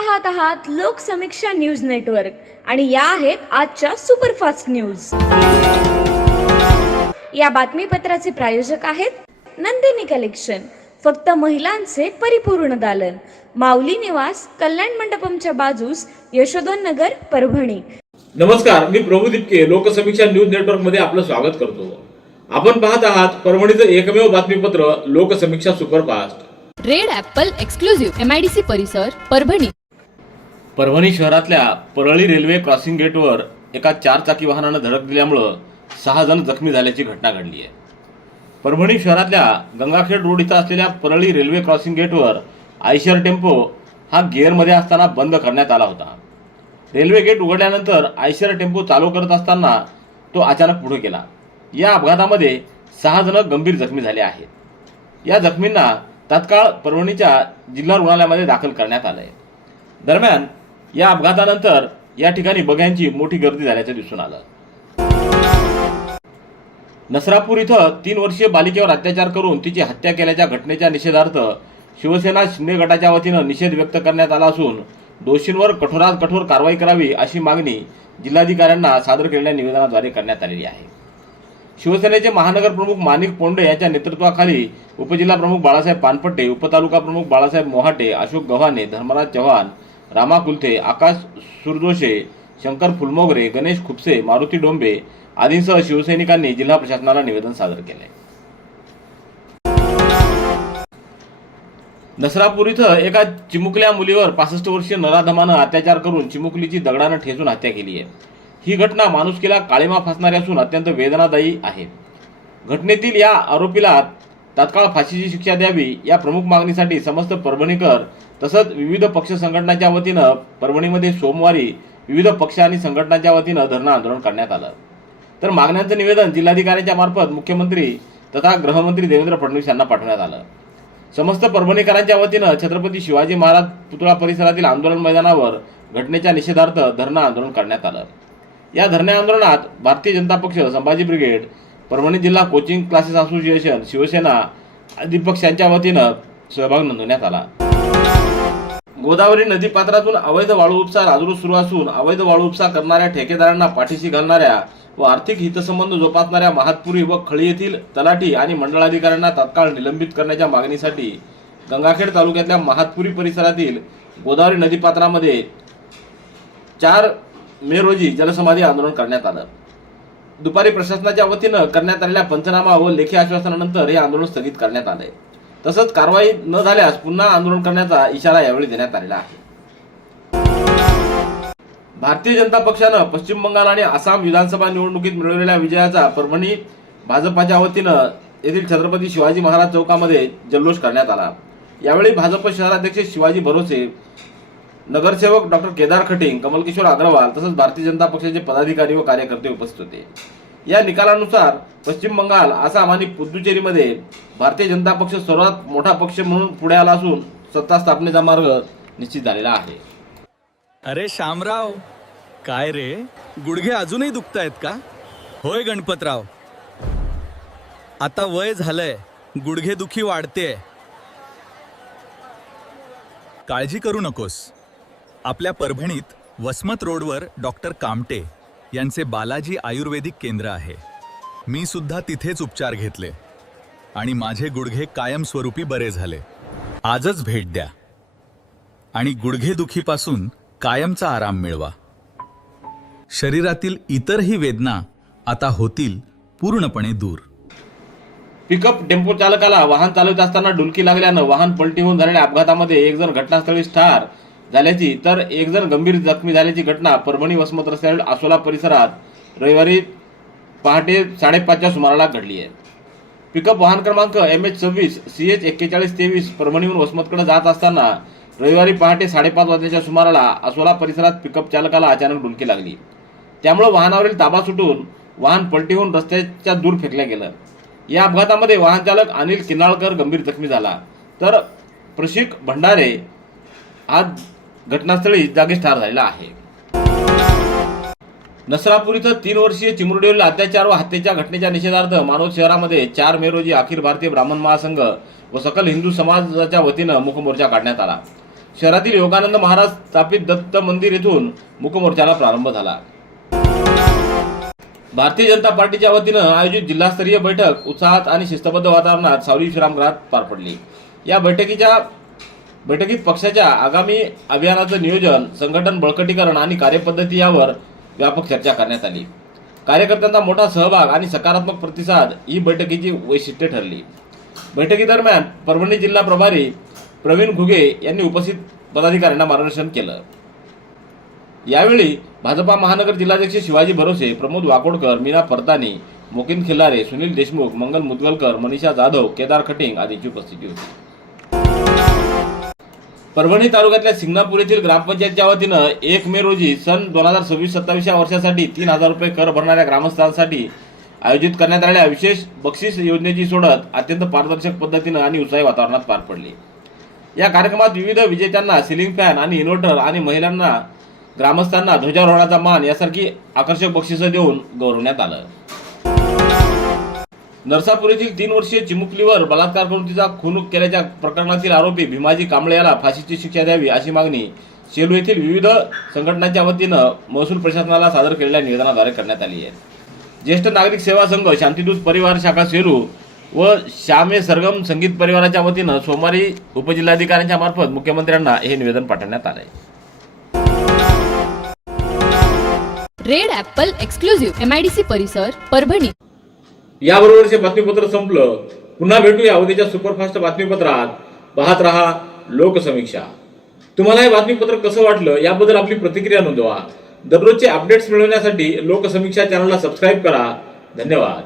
पाहत आहात Loksamiksha news network आणि या आहेत आजच्या सुपरफास्ट न्यूज। या बातमीपत्राचे प्रायोजक आहेत नंदिनी कलेक्शन, फक्त महिलांचे परिपूर्ण दालन, माऊली निवास, कल्याण मंडपमच्या बाजूस, यशोधन नगर, परभणी। नमस्कार, मी प्रभू दिपके लोकसमीक्षा न्यूज नेटवर्क मध्ये आपलं स्वागत करतो। आपण पाहत आहात परभणीचं एकमेव बातमीपत्र Loksamiksha superfast. Red Apple exclusive MIDC परिसर परभणी। परभणी शहरातल्या परळी रेल्वे क्रॉसिंग गेटवर एका 4 चाकी वाहनानं धडक दिल्यामुळे 6 जण जखमी झाल्याची घटना घडली आहे। परभणी शहरातल्या गंगाखेड रोड इथं असलेल्या परळी रेल्वे क्रॉसिंग गेटवर आयशर टेम्पो हा गिअरमध्ये असताना बंद करण्यात आला होता। रेल्वे गेट उघडल्यानंतर आयशर टेम्पो चालू करत असताना तो अचानक पुढे गेला। या अपघातामध्ये 6 जण गंभीर जखमी झाले आहेत। या जखमींना तात्काळ परभणीच्या जिल्हा रुग्णालयामध्ये दाखल करण्यात आले आहे। दरम्यान या अपघातानंतर या ठिकाणी बघ्यांची मोठी गर्दी झाल्याचं दिसून आलं। नसरापूर इथं 3 वर्षीय बालिकेवर अत्याचार करून तिची हत्या केल्याच्या घटनेच्या निषेधार्थ शिवसेना शिंदे गटाच्या वतीनं निषेध व्यक्त करण्यात आला असून दोषींवर कठोरात कठोर कारवाई करावी अशी मागणी जिल्हाधिकाऱ्यांना सादर केलेल्या निवेदनाद्वारे करण्यात आलेली आहे। शिवसेनेचे महानगर प्रमुख माणिक पोंडे यांच्या नेतृत्वाखाली उपजिल्हा प्रमुख बाळासाहेब पानपट्टे, उपतालुका प्रमुख बाळासाहेब मोहाटे, अशोक गव्हाणे, धर्मराज चव्हाण, रामा कुलथे, आकाश सुरजोशे, शंकर फुलमोगरे, गणेश खुपसे, मारुती डोंबे आदींसह शिवसैनिकांनी जिल्हा प्रशासनाला निवेदन सादर केले। नसरापूर इथं एका चिमुकल्या मुलीवर 65 वर्षीय नराधमानं अत्याचार करून चिमुकलीची दगडानं ठेचून हत्या केली आहे। ही घटना माणुसकीला काळीमा फासणारी असून अत्यंत वेदनादायी आहे। घटनेतील या आरोपीला तात्काळ फाशीची शिक्षा द्यावी या प्रमुख मागणीसाठी समस्त परभणीकर तसंच विविध पक्ष संघटनांच्या वतीनं परभणीमध्ये सोमवारी विविध पक्ष आणि संघटनांच्या वतीनं धरणं आंदोलन करण्यात आलं। तर मागण्यांचं निवेदन जिल्हाधिकाऱ्यांच्या मार्फत मुख्यमंत्री तथा गृहमंत्री देवेंद्र फडणवीस यांना पाठवण्यात आलं। समस्त परभणीकरांच्या वतीनं छत्रपती शिवाजी महाराज पुतळा परिसरातील आंदोलन मैदानावर घटनेच्या निषेधार्थ धरणं आंदोलन करण्यात आलं। या धरणे आंदोलनात भारतीय जनता पक्ष, संभाजी ब्रिगेड, परभणी जिल्हा कोचिंग क्लासेस असोसिएशन, शिवसेना आदी पक्षांच्या वतीनं सहभाग नोंदवण्यात आला। गोदावरी नदीपात्रातून अवैध वाळू उपसा राजूर सुरू असून अवैध वाळू उपसा करणाऱ्या ठेकेदारांना पाठीशी घालणाऱ्या व आर्थिक हितसंबंध जोपासणाऱ्या महातपुरी व खळी येथील तलाठी आणि मंडळाधिकाऱ्यांना तात्काळ निलंबित करण्याच्या मागणीसाठी गंगाखेड तालुक्यातल्या महातपुरी परिसरातील गोदावरी नदीपात्रामध्ये 4 मे रोजी जलसमाधी आंदोलन करण्यात आलं। दुपारी प्रशासनाच्या वतीनं करण्यात आलेल्या पंचनामा व लेखी आश्वासनानंतर हे आंदोलन स्थगित करण्यात आले। तसंच कारवाई न झाल्यास पुन्हा आंदोलन करण्याचा इशारा यावेळी देण्यात आलेला आहे। भारतीय जनता पक्षानं पश्चिम बंगाल आणि आसाम विधानसभा निवडणुकीत मिळवलेल्या विजयाचा परभणी भाजपाच्या वतीनं येथील छत्रपती शिवाजी महाराज चौकामध्ये जल्लोष करण्यात आला। यावेळी भाजप शहराध्यक्ष शिवाजी भरोसे, नगरसेवक डॉक्टर केदार खटिंग, कमलकिशोर अग्रवाल तसंच भारतीय जनता पक्षाचे पदाधिकारी व कार्यकर्ते उपस्थित होते। या निकालानुसार पश्चिम बंगाल, आसाम आणि पुदुचेरीमध्ये भारतीय जनता पक्ष सर्वात मोठा पक्ष म्हणून पुढे आला असून सत्ता स्थापनेचा मार्ग निश्चित झालेला आहे। अरे शामराव, काय रे, गुडघे अजूनही दुखतायत का? होय गणपतराव, आता वय झालंय, गुडघेदुखी वाढतेय। काळजी करू नकोस। आपल्या परभणीत वसमत रोडवर डॉक्टर कामटे यांचे बालाजी आयुर्वेदिक केंद्र आहे। मी सुद्धा तिथेच उपचार घेतले आणि माझे गुडघे कायमस्वरूपी बरे झाले। आजच भेट द्या आणि गुडघेदुखीपासून कायमचा आराम मिळवा। शरीरातील इतरही वेदना आता होतील पूर्णपणे दूर। पिकअप टेम्पो चालकाला वाहन चालवत असताना डुलकी लागल्यानं वाहन पलटी होऊन झालेल्या अपघातामध्ये 1 जण घटनास्थळी ठार झाल्याची तर 1 जण गंभीर जखमी झाल्याची घटना परभणी वसमत रस्त्यावरील आसोला परिसरात रविवारी पहाटे 5:30च्या सुमाराला घडली आहे। पिकअप वाहन क्रमांक MH26 CH 4123 परभणीहून वसमतकडे जात असताना रविवारी पहाटे 5:30 वाजण्याच्या सुमाराला आसोला परिसरात पिकअप चालकाला अचानक डुलकी लागली। त्यामुळे वाहनावरील ताबा सुटून वाहन पलटी होऊन रस्त्याच्या दूर फेकलं गेलं। या अपघातामध्ये वाहन चालक अनिल किनाळकर गंभीर जखमी झाला तर प्रशिक भंडारे आज घटनास्थळी जागीच ठार झालेला आहे। नसरापूर इथं 3 वर्षीय चिमुरडीवरील अत्याचार व हत्येच्या घटनेच्या निषेधार्थ मानवत शहरामध्ये 4 मे रोजी अखिल भारतीय ब्राह्मण महासंघ व सकल हिंदू समाजाच्या वतीनं मूक मोर्चा काढण्यात आला। शहरातील योगानंद महाराज स्थापित दत्त मंदिर येथून मूकमोर्चाला प्रारंभ झाला. भारतीय जनता पार्टीच्या वतीनं आयोजित जिल्हास्तरीय बैठक उत्साहात आणि शिस्तबद्ध वातावरणात सावली विश्रामगृहात पार पडली. या बैठकीत पक्षाच्या आगामी अभियानाचं नियोजन, संघटन बळकटीकरण आणि कार्यपद्धती यावर व्यापक चर्चा करण्यात आली. कार्यकर्त्यांचा मोठा सहभाग आणि सकारात्मक प्रतिसाद ही बैठकीची वैशिष्ट्ये ठरली. बैठकीदरम्यान परभणी जिल्हा प्रभारी प्रवीण घुगे यांनी उपस्थित पदाधिकाऱ्यांना मार्गदर्शन केलं. यावेळी भाजपा महानगर जिल्हाध्यक्ष शिवाजी भरोसे, प्रमोद वाकोडकर, मीना परतानी, मोकिन खिल्लारे, सुनील देशमुख, मंगल मुदगलकर, मनीषा जाधव, केदार खटिंग आदींची उपस्थिती होती. परभणी तालुक्यातल्या सिंगणापूर येथील ग्रामपंचायतच्या वतीनं 1 मे रोजी सन 2026-27 या वर्षासाठी 3,000 रुपये कर भरणाऱ्या ग्रामस्थांसाठी आयोजित करण्यात आलेल्या विशेष बक्षीस योजनेची सोडत अत्यंत पारदर्शक पद्धतीनं आणि उत्साही वातावरणात पार पडली. या कार्यक्रमात विविध विजेत्यांना सिलिंग फॅन आणि इन्व्हर्टर आणि महिलांना ग्रामस्थांना ध्वजारोहणाचा मान यासारखी आकर्षक बक्षिसं देऊन गौरवण्यात आलं. नरसापूर येथील 3 वर्षीय चिमुकलीवर बलात्कार करून तिचा खून केल्याच्या प्रकरणातील आरोपी भीमाजी कांबळे याला फाशीची शिक्षा द्यावी अशी मागणी सेलू येथील विविध संघटनांच्या वतीनं महसूल प्रशासनाला सादर केलेल्या निवेदनाद्वारे करण्यात आली आहे. ज्येष्ठ नागरिक सेवा संघ, शांतिदूत परिवार शाखा सेलू व श्यामे सरगम संगीत परिवाराच्या वतीनं सोमवारी उपजिल्हाधिकाऱ्यांच्या मार्फत मुख्यमंत्र्यांना हे निवेदन पाठवण्यात आले. रेड ॲपल एक्सक्लुझिव्ह MIDC परिसर परभणी. याबरोबरचे बातमीपत्र संपलं. पुन्हा भेटूया उद्याच्या सुपरफास्ट बातमीपत्रात. पाहत रहा लोकसमीक्षा. तुम्हाला हे बातमीपत्र कसं वाटलं याबद्दल आपली प्रतिक्रिया नोंदवा. दररोजचे अपडेट्स मिळवण्यासाठी लोकसमीक्षा चॅनलला सबस्क्राईब करा. धन्यवाद.